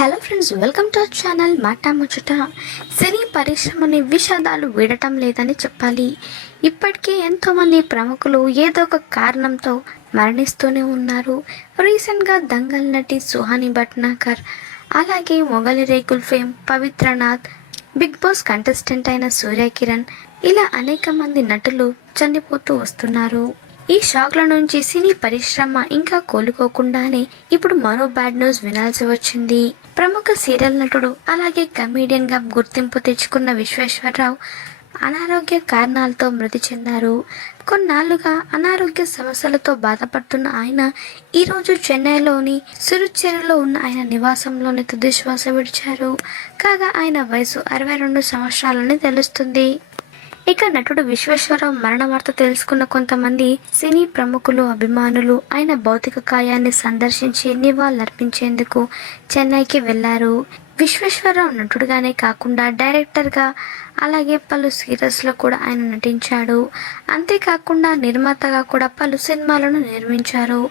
Hello friends welcome to our channel మాట ముచ్చట సినీ పరిశ్రమని విషాదాలు వీడటం లేదని చెప్పాలి ఇప్పటికే ఎంతోమంది ప్రముఖులు ఏదో ఒక కారణంతో మరణిస్తూనే ఉన్నారు రీసెంట్గా దంగల్ నటి సుహాని భట్నాకర్ అలాగే Mogali Rekulu fame Pavitranath Bigg Boss contestant అయిన సూర్య కిరణ్ ఇలా అనేక మంది నటులు చనిపోతూ వస్తున్నారు ఈ షాక్ల నుంచి సినీ పరిశ్రమ ఇంకా కోలుకోకుండానే ఇప్పుడు మరో బ్యాడ్ న్యూస్ వినాల్సి వచ్చింది. ప్రముఖ సీరియల్ నటుడు అలాగే కమీడియన్గా గుర్తింపు తెచ్చుకున్న విశ్వేశ్వరరావు అనారోగ్య కారణాలతో మృతి చెందారు. కొన్నాళ్ళుగా అనారోగ్య సమస్యలతో బాధపడుతున్న ఆయన ఈరోజు చెన్నైలోని సిరుచెరులో ఉన్న ఆయన నివాసంలోని తుదిశ్వాస విడిచారు. కాగా ఆయన వయసు అరవై రెండు సంవత్సరాలని తెలుస్తుంది. ఇక నటుడు విశ్వేశ్వరరావు మరణ వార్త తెలుసుకున్న కొంతమంది సినీ ప్రముఖులు అభిమానులు ఆయన భౌతిక కాయాన్ని సందర్శించి నివాళులర్పించేందుకు చెన్నైకి వెళ్ళారు. విశ్వేశ్వరరావు నటుడుగానే కాకుండా డైరెక్టర్గా అలాగే పలు సీరియల్స్లో కూడా ఆయన నటించాడు. అంతేకాకుండా నిర్మాతగా కూడా పలు సినిమాలను నిర్మించారు.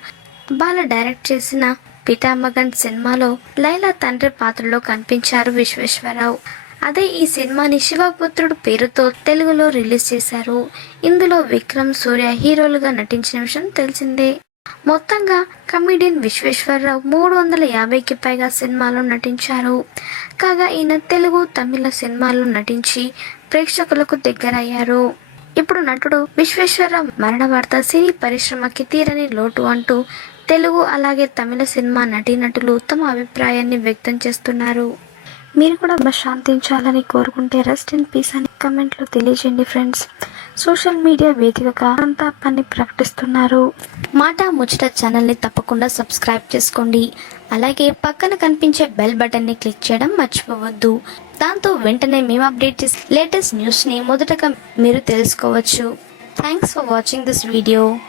బాల డైరెక్ట్ చేసిన పితామగన్ సినిమాలో లైలా తండ్రి పాత్రలో కనిపించారు విశ్వేశ్వరరావు. అదే ఈ సినిమాని శివపుత్రుడు పేరుతో తెలుగులో రిలీజ్ చేశారు. ఇందులో విక్రమ్ సూర్య హీరోలుగా నటించిన విషయం తెలిసిందే. మొత్తంగా కమిడియన్ విశ్వేశ్వరరావు మూడు వందల యాభైకి పైగా సినిమాల్లో నటించారు. కాగా ఈయన తెలుగు తమిళ సినిమాల్లో నటించి ప్రేక్షకులకు దగ్గరయ్యారు. ఇప్పుడు నటుడు విశ్వేశ్వరరావు మరణ వార్త సినీ పరిశ్రమకి తీరని లోటు అంటూ తెలుగు అలాగే తమిళ సినిమా నటీనటులు తమ అభిప్రాయాన్ని వ్యక్తం చేస్తున్నారు. మీరు కూడా బస్ శాంతించాలని కోరుకుంటే రెస్ట్ ఇన్ పీస్ అని కమెంట్లో తెలియజేయండి ఫ్రెండ్స్ సోషల్ మీడియా వేదికగా సంతాపాన్ని ప్రకటిస్తున్నారు. మాట ముచ్చట ఛానల్ని తప్పకుండా సబ్స్క్రైబ్ చేసుకోండి. అలాగే పక్కన కనిపించే బెల్ బటన్ని క్లిక్ చేయడం మర్చిపోవద్దు. దాంతో వెంటనే మేము అప్డేట్ చేసే లేటెస్ట్ న్యూస్ని మొదటగా మీరు తెలుసుకోవచ్చు. Thanks for watching this video